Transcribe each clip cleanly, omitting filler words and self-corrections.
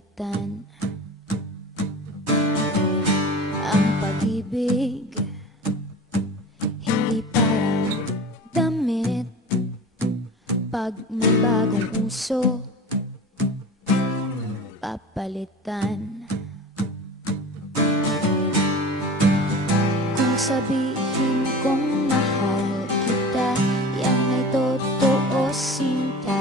papalitan ang pag-ibig. Hindi parang damit pag may bagong uso, papalitan. Kung sabihin kong mahal kita, yan ay totoo, sinta.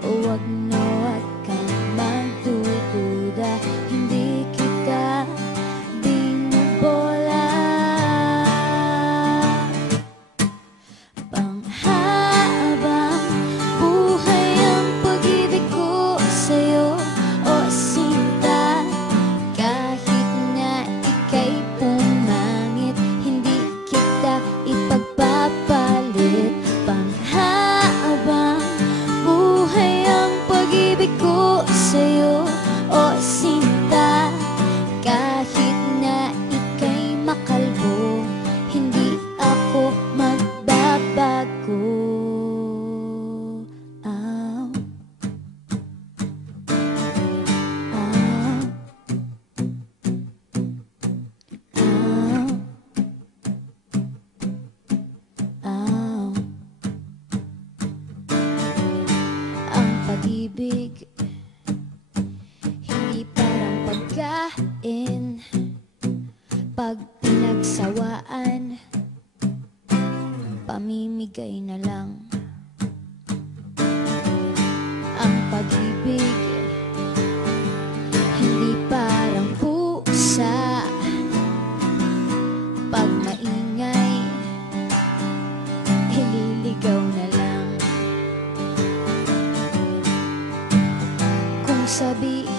Huwag na huwag kang magdududa, hindi kita binubola. Panghabang buhay ang pag-ibig ko sa'yo, o sinta. Kahit na ika'y pumangit, hindi kita ipagpapalit. Panghabang buhay ang pag-ibig ko sa'yo, o sinta. Kahit na ika'y makalbo, hindi ako magbabago. Ow. Ow. Ow. Ow. Ang pag-ibig hindi parang pagkain, pag pinagsawaan, pamimigay na lang. Ang pag-ibig hindi parang pusa, pag maingay, ililigaw na lang. Kung sabihin